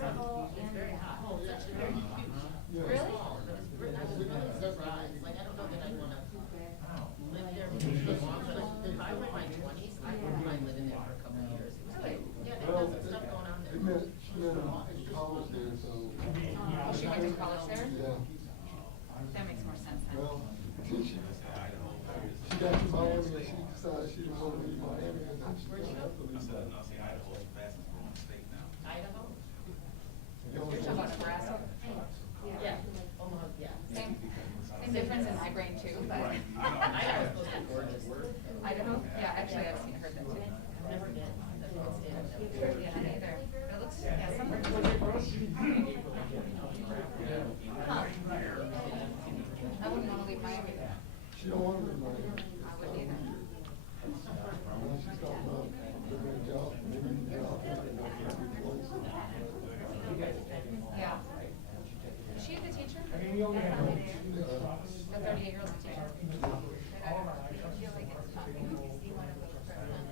accessible and very hot. cold. It's actually very cute. Really? I was really surprised. Like, I don't know that I'd want to live there for too long, but if I were in my 20s, I wouldn't mind living there for a couple of years. It was Really? yeah, they got some stuff going on there. She met in college there, so. Oh, she went to college there? Yeah. That makes more sense then. Well, she got to Miami and she decided she didn't want to leave Miami and then she Where'd she go? Idaho? You're talking about Nebraska? Yeah. Omaha, yeah. Same difference in my brain too, but. Idaho's supposed to be gorgeous. Idaho? Yeah, actually, I've heard that too. I've never been. That's one state I've never been. Yeah, not either. But it looks, yeah, some of Huh. I wouldn't want to leave Miami. She don't want to leave Miami. I wouldn't either. She's talking about getting a job, maybe a job. Yeah. Is she the teacher? The 38-year-old teacher? I feel like it's tough.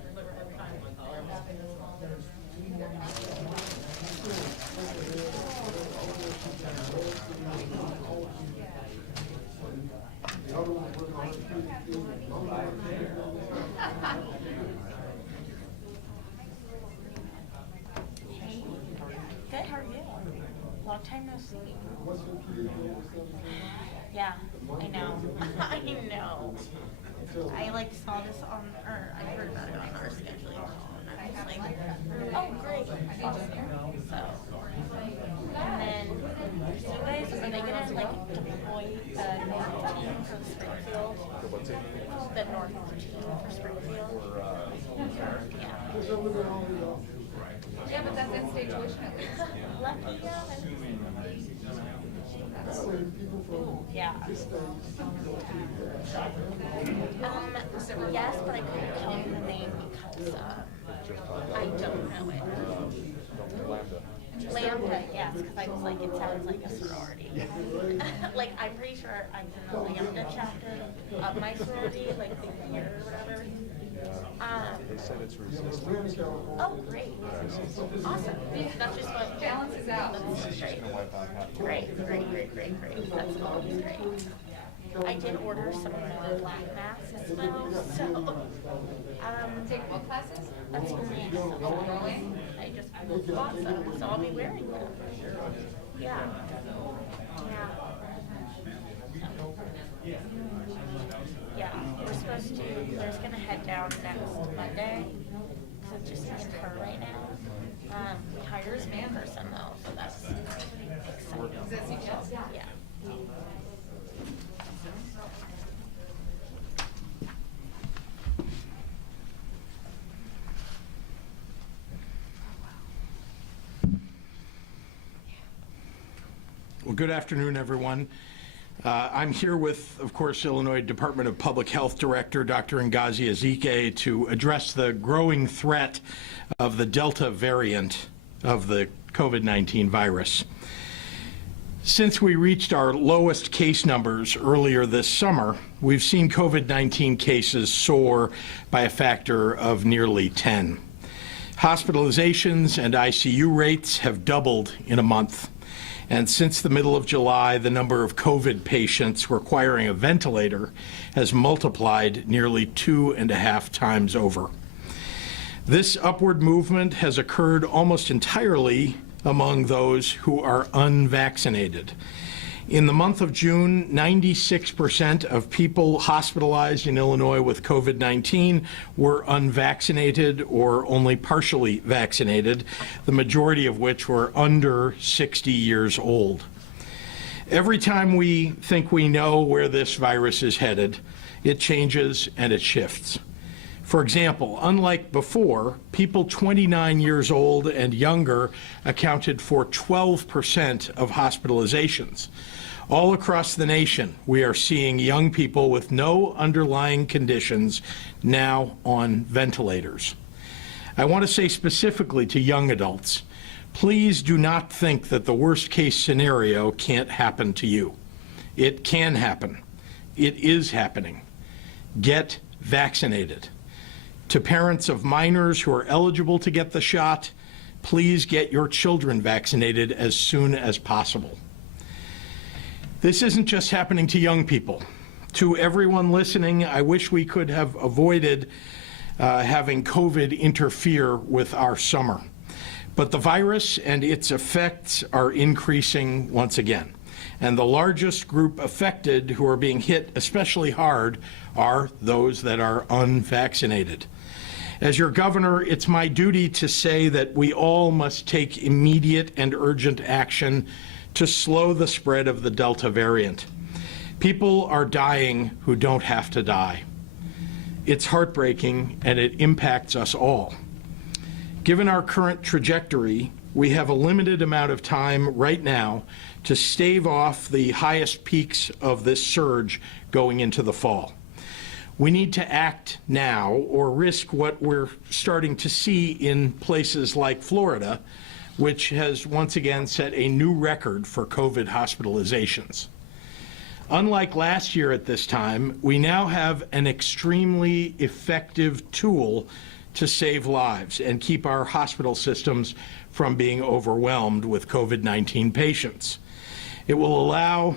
Deliver every time, like, all our The other one working on it. Hey, good, how are you? Long time no see. What's your kid doing with 17? Yeah, I know. I know. I like saw this on, or I heard about it on our scheduling call, and I was like, oh, great. So, and then, so you guys, are they gonna like deploy the North team for Springfield? The North team for Springfield? Yeah. There's a little bit on the office. Yeah, but that's in-state tuition at least. Lucky, yeah. That way people from Yeah. this state can go to Yes, but I couldn't tell you the name because I don't know it. Lambda, yes, because I was like, it sounds like a sorority. Like, I'm pretty sure I'm in the Lambda chapter of my sorority, like the year or whatever. They said it's resistant. Oh, great. Awesome. That's just what Balances out. That's great. Great. That's always great. I did order some more black masks as well, so, Take what classes? that's great. Growing? I just bought some, so I'll be wearing them. Yeah. Yeah, we're supposed to, we're just gonna head down next Monday, so just me and her right now. We hired a man person though, so that's exciting. Is that CPS? Yeah. Well, good afternoon, everyone. I'm here with, of course, Illinois Department of Public Health Director Dr. Ngozi Ezike to address the growing threat of the Delta variant of the COVID-19 virus. Since we reached our lowest case numbers earlier this summer, we've seen COVID-19 cases soar by a factor of nearly 10. Hospitalizations and ICU rates have doubled in a month. And since the middle of July, the number of COVID patients requiring a ventilator has multiplied nearly 2.5 times over. This upward movement has occurred almost entirely among those who are unvaccinated. In the month of June, 96% of people hospitalized in Illinois with COVID-19 were unvaccinated or only partially vaccinated, the majority of which were under 60 years old. Every time we think we know where this virus is headed, it changes and it shifts. For example, unlike before, people 29 years old and younger accounted for 12% of hospitalizations. All across the nation, we are seeing young people with no underlying conditions now on ventilators. I want to say specifically to young adults, please do not think that the worst case scenario can't happen to you. It can happen. It is happening. Get vaccinated. To parents of minors who are eligible to get the shot, Please get your children vaccinated as soon as possible. This isn't just happening to young people. To everyone listening, I wish we could have avoided having COVID interfere with our summer. But the virus and its effects are increasing once again. And the largest group affected who are being hit especially hard are those that are unvaccinated. As your governor, it's my duty to say that we all must take immediate and urgent action to slow the spread of the Delta variant. People are dying who don't have to die. It's heartbreaking and it impacts us all. Given our current trajectory, we have a limited amount of time right now to stave off the highest peaks of this surge going into the fall. We need to act now or risk what we're starting to see in places like Florida, which has once again set a new record for COVID hospitalizations. Unlike last year at this time, we now have an extremely effective tool to save lives and keep our hospital systems from being overwhelmed with COVID-19 patients. It will allow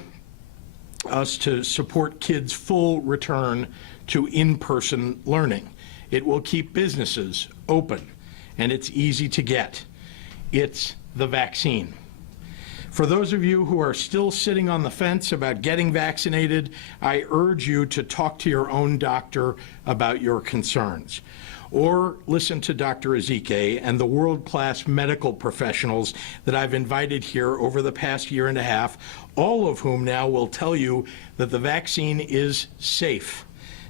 us to support kids' full return to in-person learning. It will keep businesses open, and it's easy to get. It's the vaccine. For those of you who are still sitting on the fence about getting vaccinated, I urge you to talk to your own doctor about your concerns. Or listen to Dr. Ezike and the world-class medical professionals that I've invited here over the past year and a half, all of whom now will tell you that the vaccine is safe,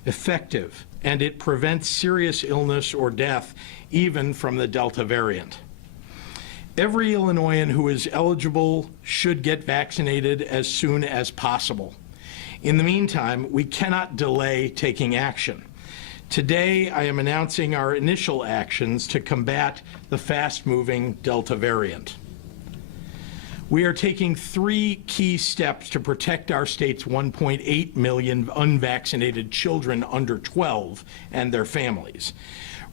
effective, and it prevents serious illness or death, even from the Delta variant. Every Illinoisan who is eligible should get vaccinated as soon as possible. In the meantime, we cannot delay taking action. Today, I am announcing our initial actions to combat the fast-moving Delta variant. We are taking 3 key steps to protect our state's 1.8 million unvaccinated children under 12 and their families,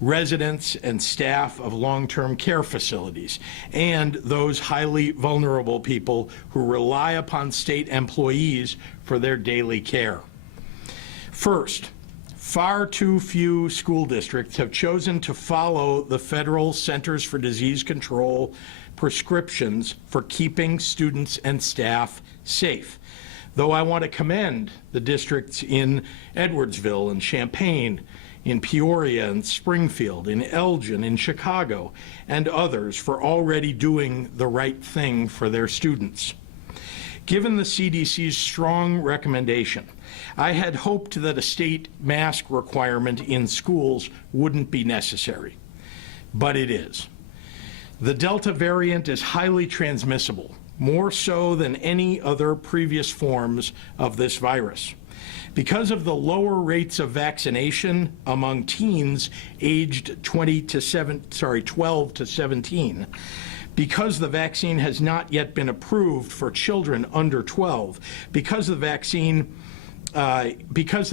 residents and staff of long-term care facilities, and those highly vulnerable people who rely upon state employees for their daily care. First, far too few school districts have chosen to follow the federal Centers for Disease Control prescriptions for keeping students and staff safe. Though I want to commend the districts in Edwardsville and Champaign, in Peoria and Springfield, in Elgin, in Chicago, and others for already doing the right thing for their students. Given the CDC's strong recommendation, I had hoped that a state mask requirement in schools wouldn't be necessary, but it is. The Delta variant is highly transmissible, more so than any other previous forms of this virus. Because of the lower rates of vaccination among teens aged 12 to 17, because the vaccine has not yet been approved for children under 12, because there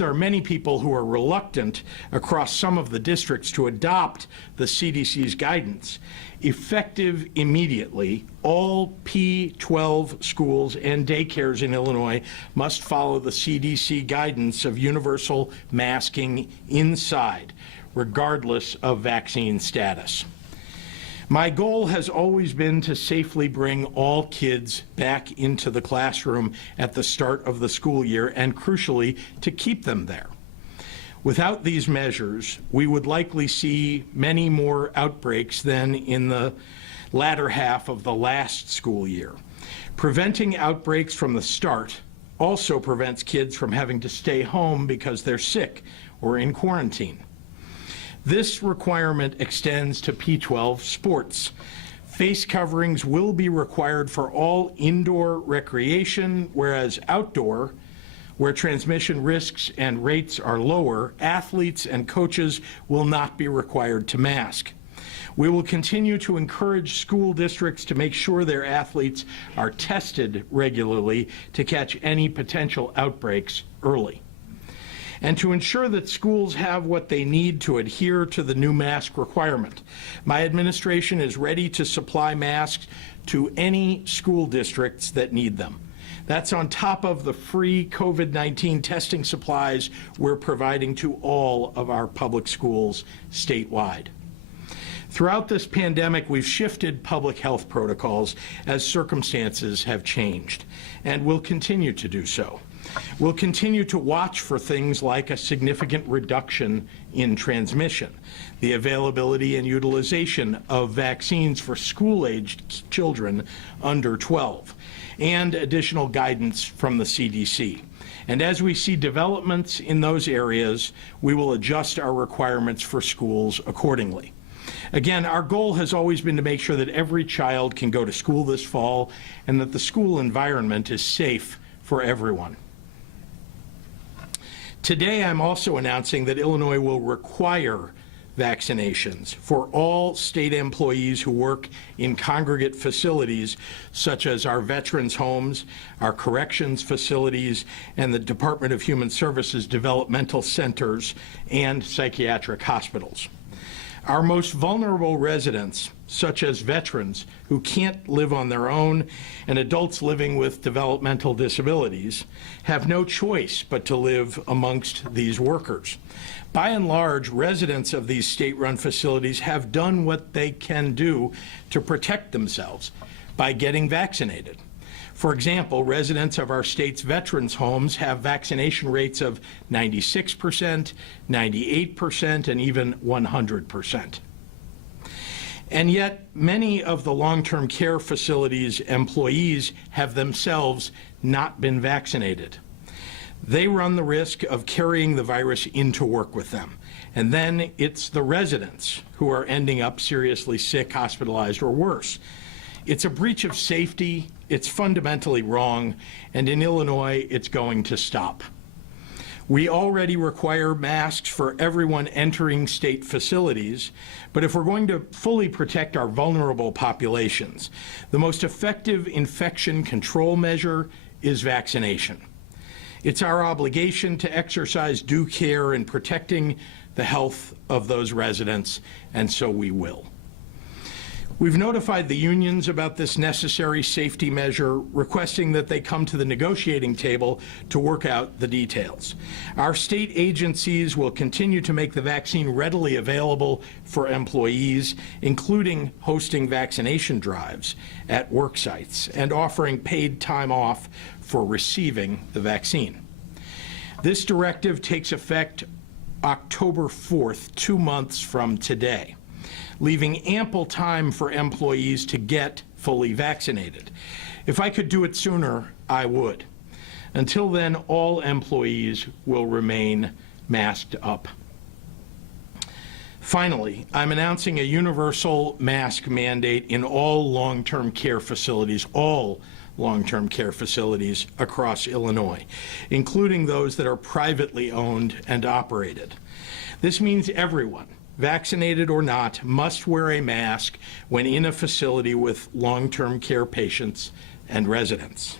are many people who are reluctant across some of the districts to adopt the CDC's guidance, effective immediately, all P-12 schools and daycares in Illinois must follow the CDC guidance of universal masking inside, regardless of vaccine status. My goal has always been to safely bring all kids back into the classroom at the start of the school year and, crucially, to keep them there. Without these measures, we would likely see many more outbreaks than in the latter half of the last school year. Preventing outbreaks from the start also prevents kids from having to stay home because they're sick or in quarantine. This requirement extends to P-12 sports. Face coverings will be required for all indoor recreation, whereas outdoor, where transmission risks and rates are lower, athletes and coaches will not be required to mask. We will continue to encourage school districts to make sure their athletes are tested regularly to catch any potential outbreaks early. and to ensure that schools have what they need to adhere to the new mask requirement. My administration is ready to supply masks to any school districts that need them. That's on top of the free COVID-19 testing supplies we're providing to all of our public schools statewide. Throughout this pandemic, we've shifted public health protocols as circumstances have changed, and will continue to do so. We'll continue to watch for things like a significant reduction in transmission, the availability and utilization of vaccines for school-aged children under 12, and additional guidance from the CDC. And as we see developments in those areas, we will adjust our requirements for schools accordingly. Again, our goal has always been to make sure that every child can go to school this fall and that the school environment is safe for everyone. Today, I'm also announcing that Illinois will require vaccinations for all state employees who work in congregate facilities such as our veterans' homes, our corrections facilities, and the Department of Human Services developmental centers and psychiatric hospitals. Our most vulnerable residents, such as veterans who can't live on their own and adults living with developmental disabilities, have no choice but to live amongst these workers. By and large, residents of these state-run facilities have done what they can do to protect themselves by getting vaccinated. For example, residents of our state's veterans' homes have vaccination rates of 96%, 98%, and even 100%. And yet, many of the long-term care facilities' employees have themselves not been vaccinated. They run the risk of carrying the virus into work with them. And then it's the residents who are ending up seriously sick, hospitalized, or worse. It's a breach of safety, it's fundamentally wrong, and in Illinois, it's going to stop. We already require masks for everyone entering state facilities, but if we're going to fully protect our vulnerable populations, the most effective infection control measure is vaccination. It's our obligation to exercise due care in protecting the health of those residents, and so we will. We've notified the unions about this necessary safety measure, requesting that they come to the negotiating table to work out the details. Our state agencies will continue to make the vaccine readily available for employees, including hosting vaccination drives at work sites and offering paid time off for receiving the vaccine. This directive takes effect October 4th, 2 months from today, leaving ample time for employees to get fully vaccinated. If I could do it sooner, I would. Until then, all employees will remain masked up. Finally, I'm announcing a universal mask mandate in all long-term care facilities, across Illinois, including those that are privately owned and operated. This means everyone, vaccinated or not, must wear a mask when in a facility with long-term care patients and residents.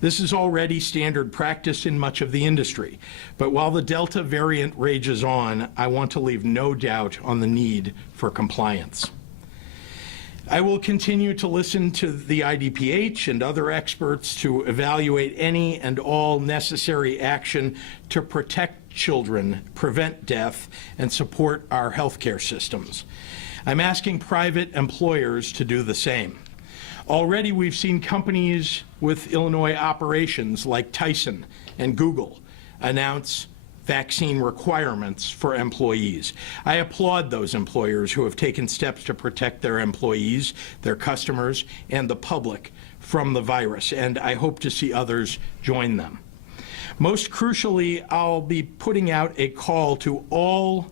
This is already standard practice in much of the industry, but while the Delta variant rages on, I want to leave no doubt on the need for compliance. I will continue to listen to the IDPH and other experts to evaluate any and all necessary action to protect children, prevent death, and support our healthcare systems. I'm asking private employers to do the same. Already we've seen companies with Illinois operations like Tyson and Google announce vaccine requirements for employees. I applaud those employers who have taken steps to protect their employees, their customers, and the public from the virus, and I hope to see others join them. Most crucially, I'll be putting out a call to all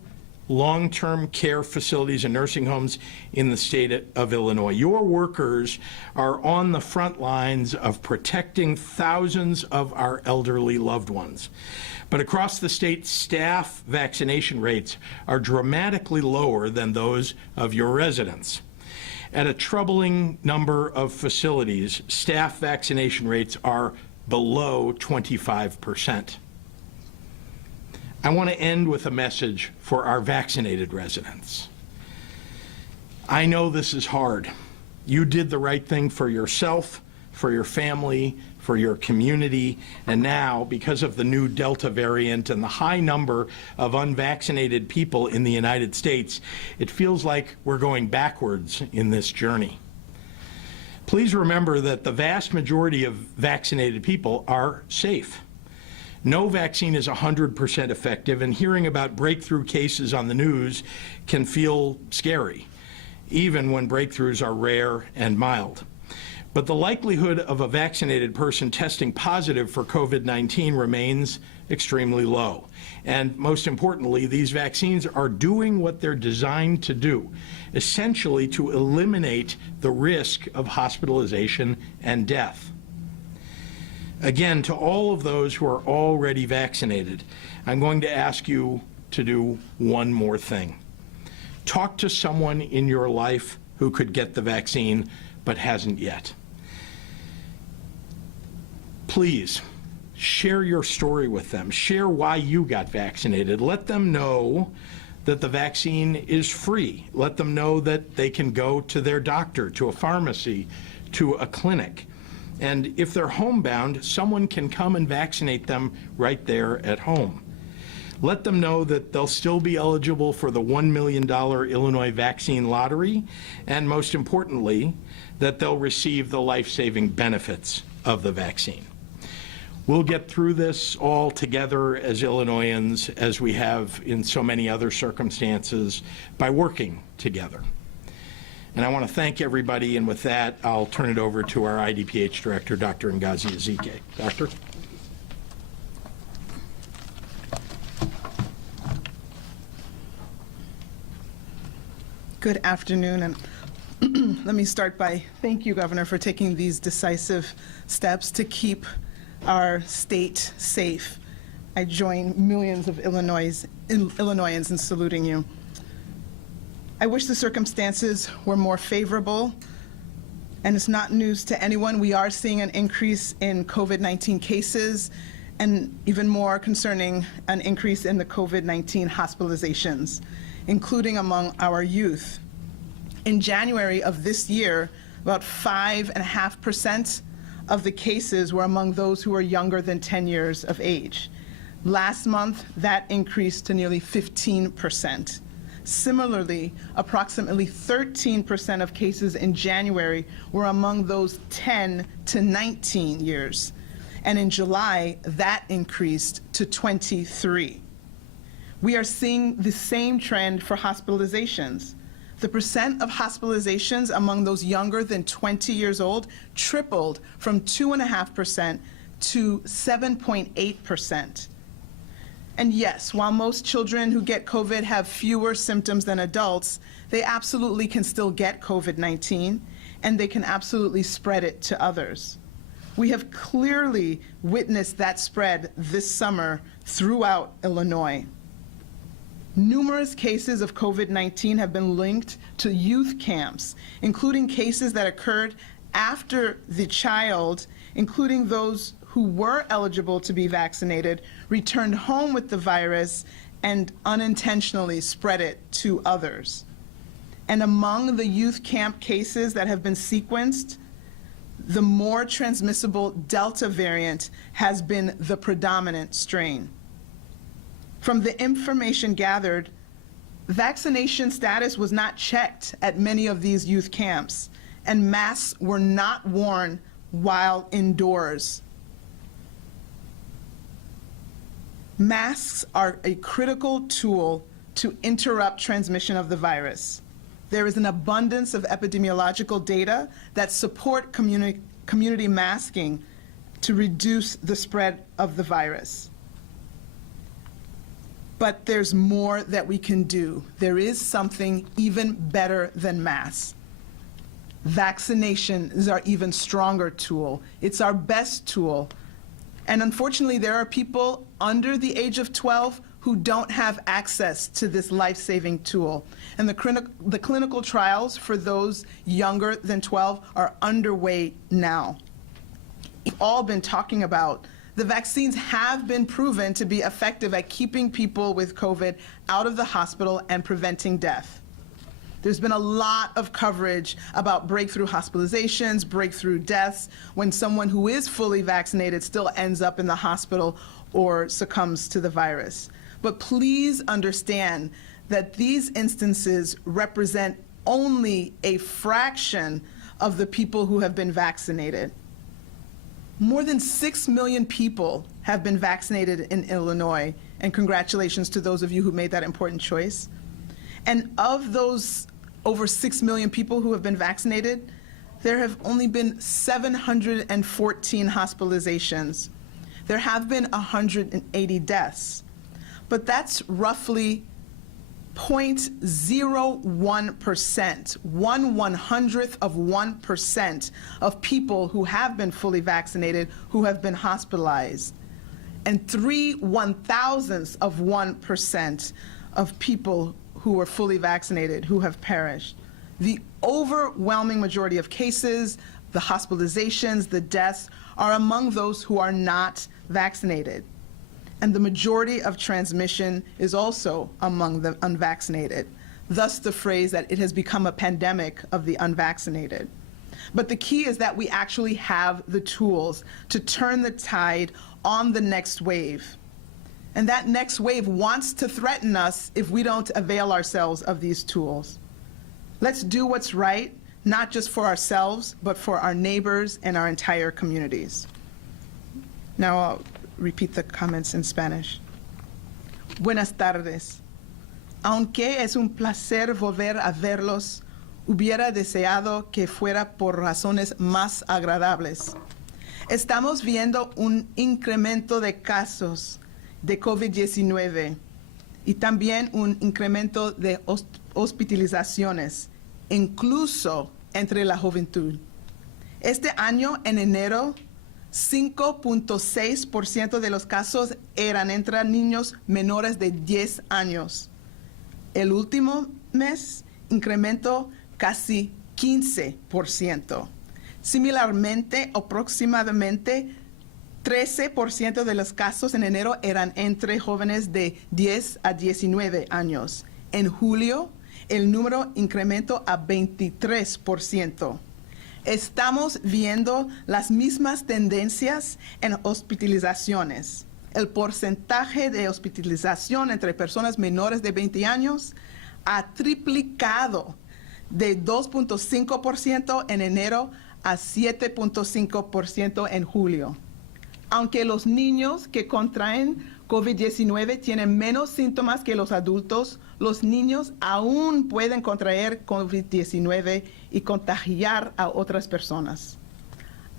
long-term care facilities and nursing homes in the state of Illinois. Your workers are on the front lines of protecting thousands of our elderly loved ones. But across the state, staff vaccination rates are dramatically lower than those of your residents. At a troubling number of facilities, staff vaccination rates are below 25%. I want to end with a message for our vaccinated residents. I know this is hard. You did the right thing for yourself, for your family, for your community, and now, because of the new Delta variant and the high number of unvaccinated people in the United States, it feels like we're going backwards in this journey. Please remember that the vast majority of vaccinated people are safe. No vaccine is 100% effective, and hearing about breakthrough cases on the news can feel scary, even when breakthroughs are rare and mild. But the likelihood of a vaccinated person testing positive for COVID-19 remains extremely low. And most importantly, these vaccines are doing what they're designed to do, essentially to eliminate the risk of hospitalization and death. Again, to all of those who are already vaccinated, I'm going to ask you to do one more thing. Talk to someone in your life who could get the vaccine but hasn't yet. Please share your story with them. Share why you got vaccinated. Let them know that the vaccine is free. Let them know that they can go to their doctor, to a pharmacy, to a clinic. And if they're homebound, someone can come and vaccinate them right there at home. Let them know that they'll still be eligible for the $1 million Illinois vaccine lottery, and most importantly, that they'll receive the life-saving benefits of the vaccine. We'll get through this all together as Illinoisans, as we have in so many other circumstances, by working together. And I want to thank everybody, and with that, I'll turn it over to our IDPH Director, Dr. Ngozi Ezike. Doctor? Good afternoon, and let me start by thank you, Governor, for taking these decisive steps to keep our state safe. I join millions of Illinoisans in saluting you. I wish the circumstances were more favorable, and it's not news to anyone. We are seeing an increase in COVID-19 cases, and even more concerning, an increase in the COVID-19 hospitalizations, including among our youth. In January of this year, about 5.5% of the cases were among those who are younger than 10 years of age. Last month, that increased to nearly 15%. Similarly, approximately 13% of cases in January were among those 10 to 19 years. And in July, that increased to 23. We are seeing the same trend for hospitalizations. The percent of hospitalizations among those younger than 20 years old tripled from 2.5% to 7.8%. And yes, while most children who get COVID have fewer symptoms than adults, they absolutely can still get COVID-19, and they can absolutely spread it to others. We have clearly witnessed that spread this summer throughout Illinois. Numerous cases of COVID-19 have been linked to youth camps, including cases that occurred after the child, including those who were eligible to be vaccinated, returned home with the virus and unintentionally spread it to others. And among the youth camp cases that have been sequenced, the more transmissible Delta variant has been the predominant strain. From the information gathered, vaccination status was not checked at many of these youth camps, and masks were not worn while indoors. Masks are a critical tool to interrupt transmission of the virus. There is an abundance of epidemiological data that support community masking to reduce the spread of the virus. But there's more that we can do. There is something even better than masks. Vaccination is our even stronger tool. It's our best tool. And unfortunately, there are people under the age of 12 who don't have access to this life-saving tool. And the clinical trials for those younger than 12 are underway now. We've all been talking about The vaccines have been proven to be effective at keeping people with COVID out of the hospital and preventing death. There's been a lot of coverage about breakthrough hospitalizations, breakthrough deaths, when someone who is fully vaccinated still ends up in the hospital or succumbs to the virus. But please understand that these instances represent only a fraction of the people who have been vaccinated. More than 6 million people have been vaccinated in Illinois, and congratulations to those of you who made that important choice. And of those over 6 million people who have been vaccinated, there have only been 714 hospitalizations. There have been 180 deaths, but that's roughly 0.01%, 1/100th of 1% of people who have been fully vaccinated who have been hospitalized, and 3/1000ths of 1% of people who were fully vaccinated who have perished. The overwhelming majority of cases, the hospitalizations, the deaths, are among those who are not vaccinated. And the majority of transmission is also among the unvaccinated. Thus the phrase that it has become a pandemic of the unvaccinated. But the key is that we actually have the tools to turn the tide on the next wave. And that next wave wants to threaten us if we don't avail ourselves of these tools. Let's do what's right, not just for ourselves, but for our neighbors and our entire communities. Now I'll repeat the comments in Spanish. Buenas tardes. Aunque es un placer volver a verlos, hubiera deseado que fuera por razones más agradables. Estamos viendo un incremento de casos de COVID-19 y también un incremento de hospitalizaciones, incluso entre la juventud. Este año, en enero, 5.6% de los casos eran entre niños menores de 10 años. El último mes incrementó casi 15%. Similarmente, aproximadamente 13% de los casos en enero eran entre jóvenes de 10 a 19 años. En julio, el número incrementó a 23%. Estamos viendo las mismas tendencias en hospitalizaciones. El porcentaje de hospitalización entre personas menores de 20 años ha triplicado de 2.5% en enero a 7.5% en julio. Aunque los niños que contraen COVID-19 tienen menos síntomas que los adultos, los niños aún pueden contraer COVID-19 y contagiar a otras personas.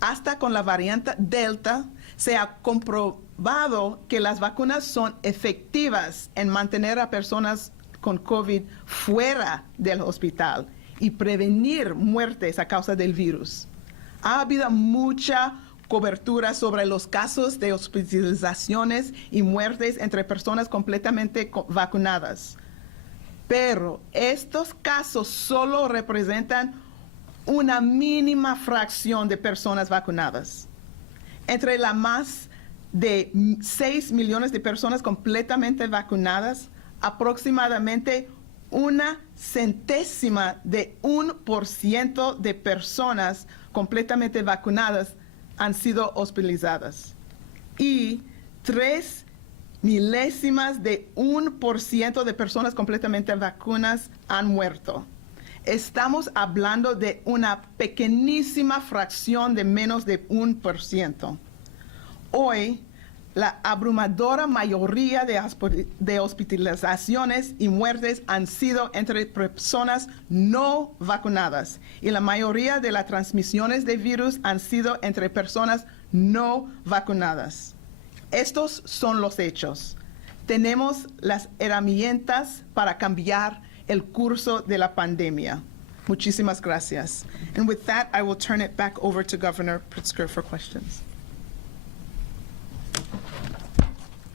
Hasta con la variante Delta se ha comprobado que las vacunas son efectivas en mantener a personas con COVID fuera del hospital y prevenir muertes a causa del virus. Ha habido mucha cobertura sobre los casos de hospitalizaciones y muertes entre personas completamente vacunadas. Pero estos casos solo representan una mínima fracción de personas vacunadas. Entre las más de 6 millones de personas completamente vacunadas, aproximadamente 0.1% de personas completamente vacunadas han sido hospitalizadas y 0.003% de personas completamente vacunadas han muerto. Estamos hablando de una pequeñísima fracción de menos de 1%. Hoy, la abrumadora mayoría de hospitalizaciones y muertes han sido entre personas no vacunadas y la mayoría de las transmisiones de virus han sido entre personas no vacunadas. Estos son los hechos. Tenemos las herramientas para cambiar el curso de la pandemia. Muchísimas gracias. And with that, I will turn it back over to Governor Pritzker for questions.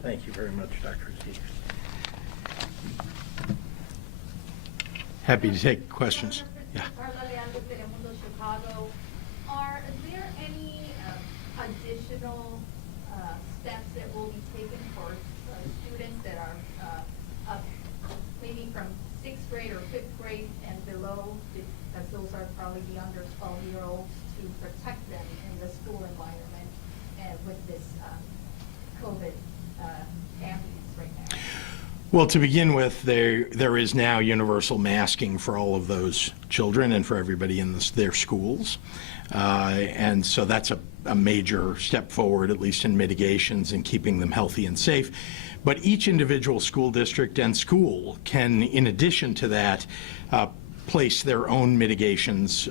Thank you very much, Dr. Zeke. Happy to take questions. Yeah. Are there any additional steps that will be taken for students that are up maybe from 6th grade or 5th grade and below, because those are probably the under 12-year-olds, to protect them in the school environment with this COVID ambience right now? Well, to begin with, there is now universal masking for all of those children and for everybody in their schools. And so that's a major step forward, at least in mitigations and keeping them healthy and safe. But each individual school district and school can, in addition to that, place their own mitigations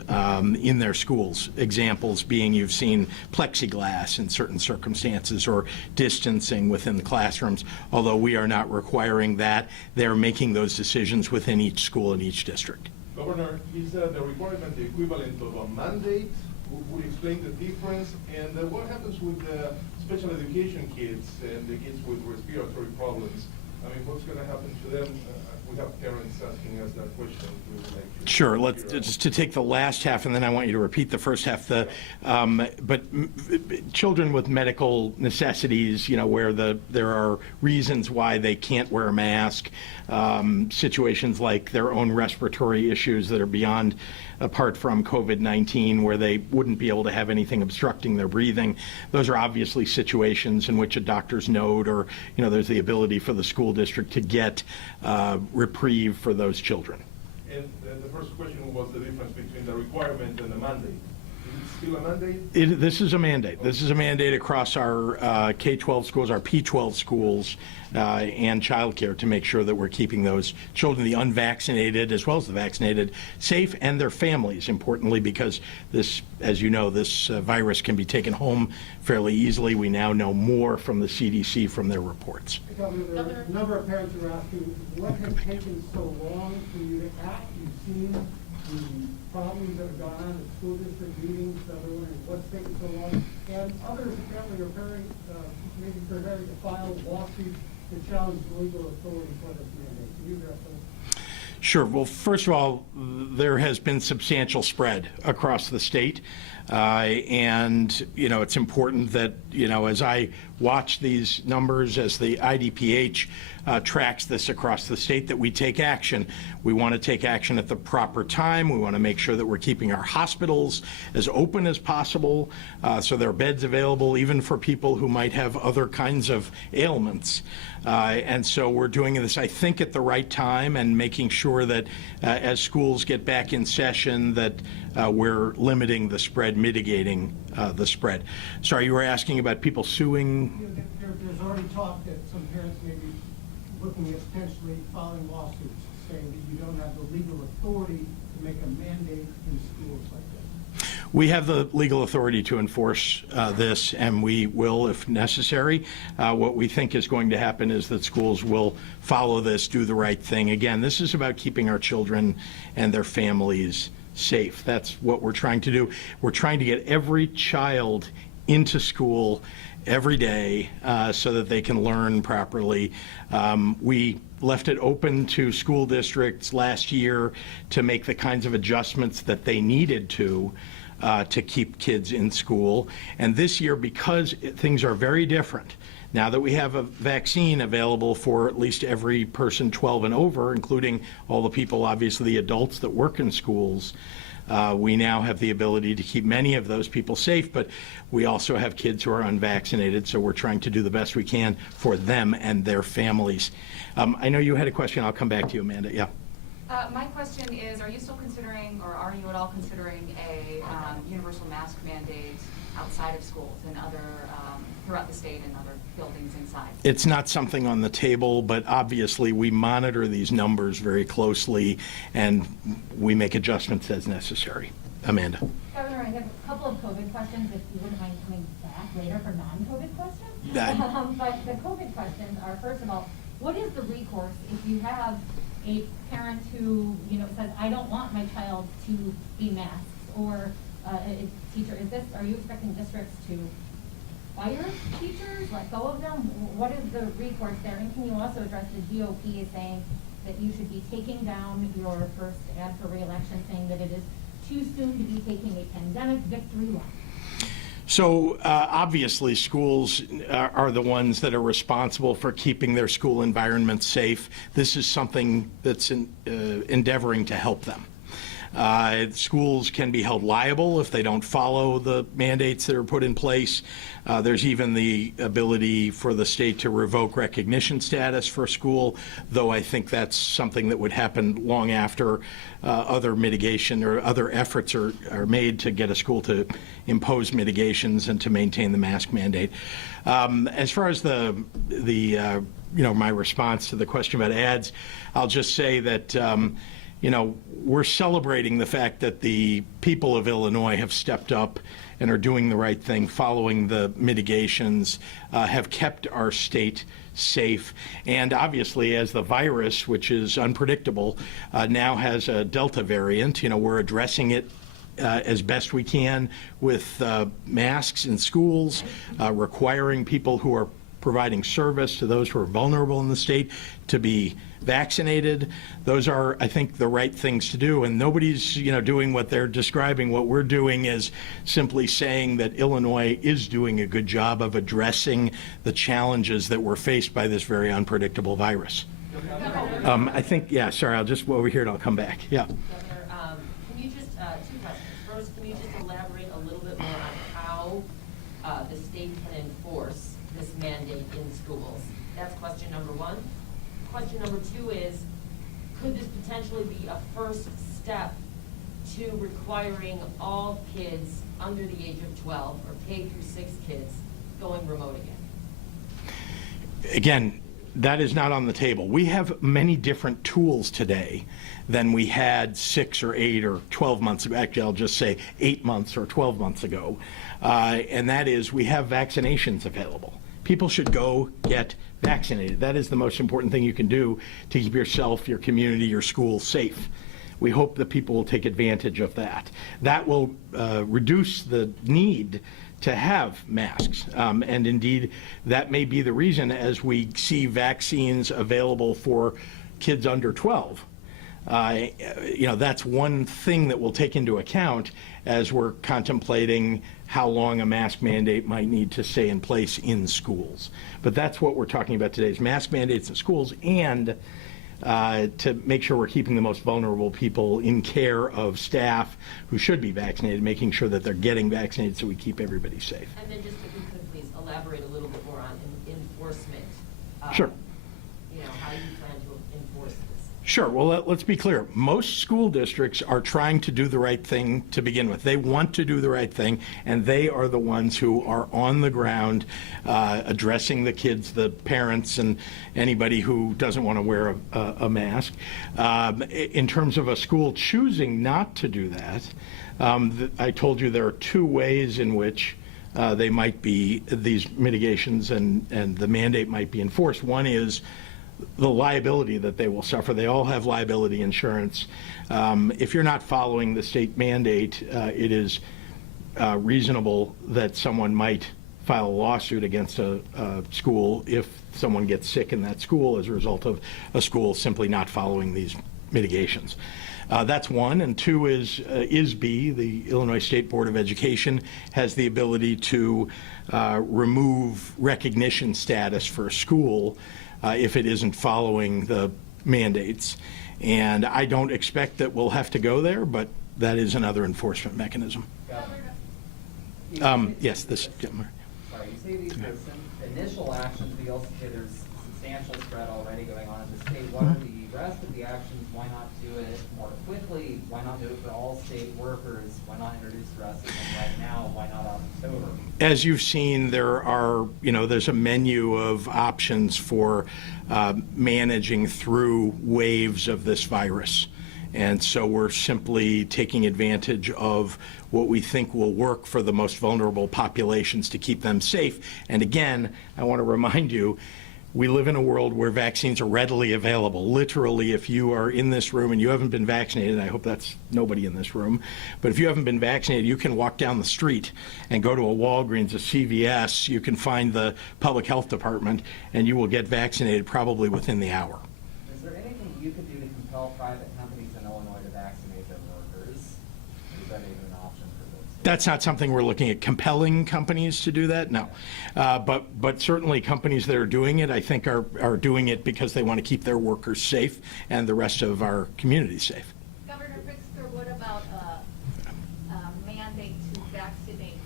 in their schools. Examples being, you've seen plexiglass in certain circumstances, or distancing within the classrooms. Although we are not requiring that, they're making those decisions within each school and each district. Governor, is the requirement the equivalent of a mandate? Would you explain the difference? And what happens with the special education kids and the kids with respiratory problems? I mean, what's going to happen to them? We have parents asking us that question. We would like to Sure. Let's just to take the last half, and then I want you to repeat the first half. Children with medical necessities, where there are reasons why they can't wear a mask, situations like their own respiratory issues that are beyond, apart from COVID-19, where they wouldn't be able to have anything obstructing their breathing. Those are obviously situations in which a doctor's note, or there's the ability for the school district to get reprieve for those children. And the first question was the difference between the requirement and the mandate. Is it still a mandate? This is a mandate. This is a mandate across our K-12 schools, our P-12 schools, and childcare, to make sure that we're keeping those children, the unvaccinated as well as the vaccinated, safe, and their families, importantly, because this, as you know, this virus can be taken home fairly easily. We now know more from the CDC from their reports. Governor, a number of parents are asking, what has taken so long for you to act? You've seen the problems that have gone on at school district meetings, what's taken so long? And others apparently are maybe preparing to file lawsuits to challenge the legal authority for this mandate. Can you address those? Sure. Well, first of all, there has been substantial spread across the state. And, it's important that, as I watch these numbers, as the IDPH tracks this across the state, that we take action. We want to take action at the proper time. We want to make sure that we're keeping our hospitals as open as possible, so there are beds available even for people who might have other kinds of ailments. And so we're doing this, I think, at the right time, and making sure that as schools get back in session, that we're limiting the spread, mitigating the spread. Sorry, you were asking about people suing? There's already talk that some parents may be looking at potentially filing lawsuits, saying that you don't have the legal authority to make a mandate in schools like this. We have the legal authority to enforce this, and we will if necessary. What we think is going to happen is that schools will follow this, do the right thing. Again, this is about keeping our children and their families safe. That's what we're trying to do. We're trying to get every child into school every day so that they can learn properly. We left it open to school districts last year to make the kinds of adjustments that they needed to keep kids in school. And this year, because things are very different, now that we have a vaccine available for at least every person 12 and over, including all the people, obviously the adults that work in schools, we now have the ability to keep many of those people safe, but we also have kids who are unvaccinated, so we're trying to do the best we can for them and their families. I know you had a question. I'll come back to you, Amanda. Yeah. My question is, are you still considering, or are you at all considering a universal mask mandate outside of schools and other, throughout the state and other buildings inside? It's not something on the table, but obviously we monitor these numbers very closely and we make adjustments as necessary. Amanda. Governor, I have a couple of COVID questions, if you wouldn't mind coming back later for non-COVID questions. But the COVID questions are, first of all, what is the recourse if you have a parent who, says, I don't want my child to be masked, or a teacher, are you expecting districts to fire teachers, let go of them? What is the recourse there? And can you also address the GOP is saying that you should be taking down your first ad for re-election, saying that it is too soon to be taking a pandemic victory lap? So obviously, schools are the ones that are responsible for keeping their school environment safe. This is something that's endeavoring to help them. Schools can be held liable if they don't follow the mandates that are put in place. There's even the ability for the state to revoke recognition status for a school, though I think that's something that would happen long after other mitigation or other efforts are made to get a school to impose mitigations and to maintain the mask mandate. As far as my response to the question about ads, I'll just say that we're celebrating the fact that the people of Illinois have stepped up and are doing the right thing, following the mitigations, have kept our state safe. And obviously, as the virus, which is unpredictable, now has a Delta variant, we're addressing it as best we can with masks in schools, requiring people who are providing service to those who are vulnerable in the state to be vaccinated. Those are, I think, the right things to do, and nobody's doing what they're describing. What we're doing is simply saying that Illinois is doing a good job of addressing the challenges that we're faced by this very unpredictable virus. I think, sorry, I'll just over here and I'll come back. Yeah. Governor, can you just, two questions. First, can you just elaborate a little bit more on how the state can enforce this mandate in schools? That's question number one. Question number two is, could this potentially be a first step to requiring all kids under the age of 12, or K through 6 kids, going remote again? Again, that is not on the table. We have many different tools today than we had 6 or 8 or 12 months ago. Actually, I'll just say 8 months or 12 months ago. And that is, we have vaccinations available. People should go get vaccinated. That is the most important thing you can do to keep yourself, your community, your school safe. We hope that people will take advantage of that. That will reduce the need to have masks. And indeed, that may be the reason as we see vaccines available for kids under 12. That's one thing that we'll take into account as we're contemplating how long a mask mandate might need to stay in place in schools. But that's what we're talking about today, is mask mandates in schools, and to make sure we're keeping the most vulnerable people in care of staff who should be vaccinated, making sure that they're getting vaccinated so we keep everybody safe. And then just if you could please elaborate a little bit more on enforcement. Sure. How you plan to enforce this. Sure. Well, let's be clear. Most school districts are trying to do the right thing to begin with. They want to do the right thing, and they are the ones who are on the ground addressing the kids, the parents, and anybody who doesn't want to wear a mask. In terms of a school choosing not to do that, I told you there are 2 ways in which they might be, these mitigations and the mandate might be enforced. One is the liability that they will suffer. They all have liability insurance. If you're not following the state mandate, it is reasonable that someone might file a lawsuit against a school if someone gets sick in that school as a result of a school simply not following these mitigations. That's one. And 2 is ISB, the Illinois State Board of Education, has the ability to remove recognition status for a school if it isn't following the mandates. And I don't expect that we'll have to go there, but that is another enforcement mechanism. Yes, this. Sorry, you say these are some initial actions, but you also say there's substantial spread already going on in the state. What are the rest of the actions? Why not do it more quickly? Why not do it for all state workers? Why not introduce the rest of them right now? Why not October? As you've seen, there are, there's a menu of options for managing through waves of this virus. And so we're simply taking advantage of what we think will work for the most vulnerable populations to keep them safe. And again, I want to remind you, we live in a world where vaccines are readily available. Literally, if you are in this room and you haven't been vaccinated, and I hope that's nobody in this room, but if you haven't been vaccinated, you can walk down the street and go to a Walgreens, a CVS, you can find the public health department, and you will get vaccinated probably within the hour. Is there anything you could do to compel private companies in Illinois to vaccinate their workers? Is that even an option for this? That's not something we're looking at compelling companies to do that, no. But certainly companies that are doing it, I think are doing it because they want to keep their workers safe and the rest of our community safe. Governor Pritzker, what about a mandate to vaccinate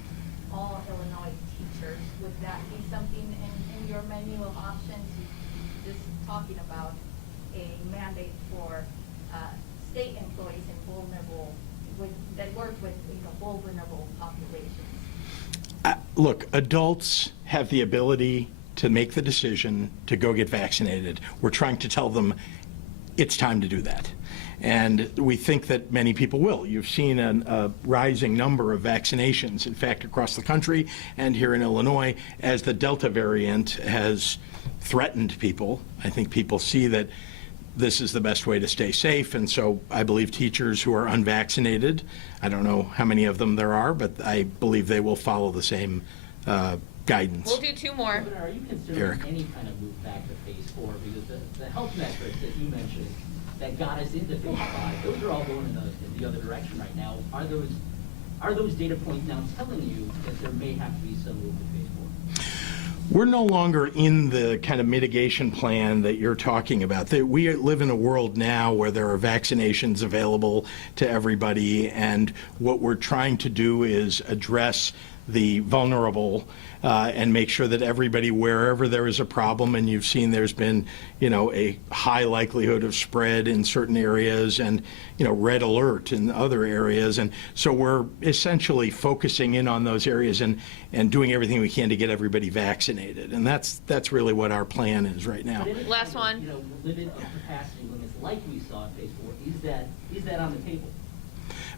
all Illinois teachers? Would that be something in your menu of options? Just talking about a mandate for state employees in vulnerable, that work with vulnerable populations. Look, adults have the ability to make the decision to go get vaccinated. We're trying to tell them it's time to do that. And we think that many people will. You've seen a rising number of vaccinations, in fact, across the country and here in Illinois, as the Delta variant has threatened people. I think people see that this is the best way to stay safe, and so I believe teachers who are unvaccinated, I don't know how many of them there are, but I believe they will follow the same guidance. We'll do 2 more. But are you considering Eric. any kind of move back to phase 4? Because the health metrics that you mentioned that got us into phase 5, those are all going in the other direction right now. Are those data points now telling you that there may have to be some move to phase 4? We're no longer in the kind of mitigation plan that you're talking about. We live in a world now where there are vaccinations available to everybody, and what we're trying to do is address the vulnerable and make sure that everybody, wherever there is a problem, and you've seen there's been, a high likelihood of spread in certain areas and, red alert in other areas. And so we're essentially focusing in on those areas and doing everything we can to get everybody vaccinated. And that's really what our plan is right now. Last one. Limit of capacity limits like we saw in phase 4, is that on the table?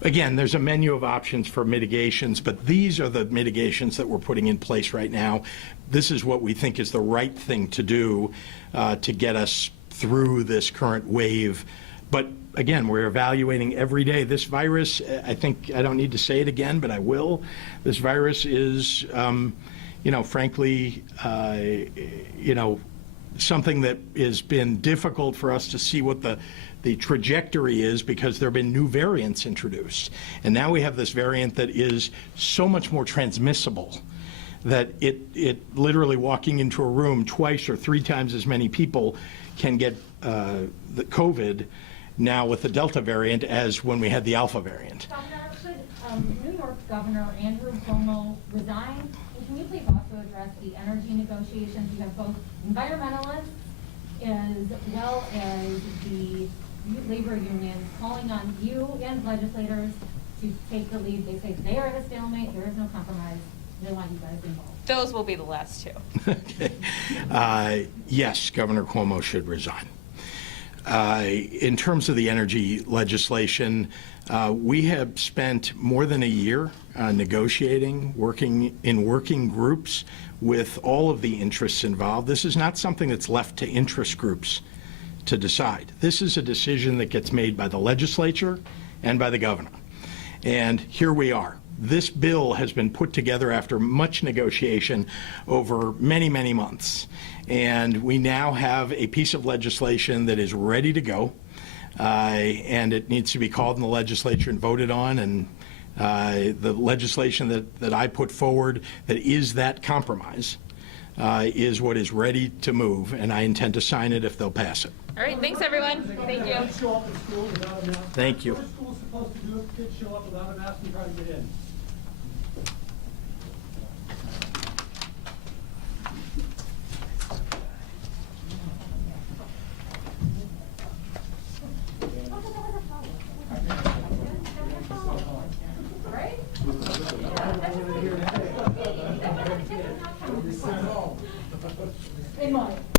Again, there's a menu of options for mitigations, but these are the mitigations that we're putting in place right now. This is what we think is the right thing to do to get us through this current wave. But again, we're evaluating every day. This virus, I think, I don't need to say it again, but I will. This virus is, frankly, something that has been difficult for us to see what the trajectory is, because there have been new variants introduced. And now we have this variant that is so much more transmissible that it literally, walking into a room, 2 or 3 times as many people can get the COVID now with the Delta variant as when we had the Alpha variant. Governor, should New York Governor Andrew Cuomo resign? And can you please also address the energy negotiations? You have both environmentalists as well as the labor unions calling on you and legislators to take the lead. They say they are at a stalemate, there is no compromise. They want you guys involved. Those will be the last 2. Okay. Yes, Governor Cuomo should resign. In terms of the energy legislation, we have spent more than a year negotiating, working in working groups with all of the interests involved. This is not something that's left to interest groups to decide. This is a decision that gets made by the legislature and by the governor. And here we are. This bill has been put together after much negotiation over many, many months. And we now have a piece of legislation that is ready to go. And it needs to be called in the legislature and voted on. And the legislation that I put forward that is that compromise is what is ready to move. And I intend to sign it if they'll pass it. All right, thanks, everyone. Thank you. Kids show up at school without a mask. Thank you. What are schools supposed to do if kids show up without a mask and try to get in? In mind.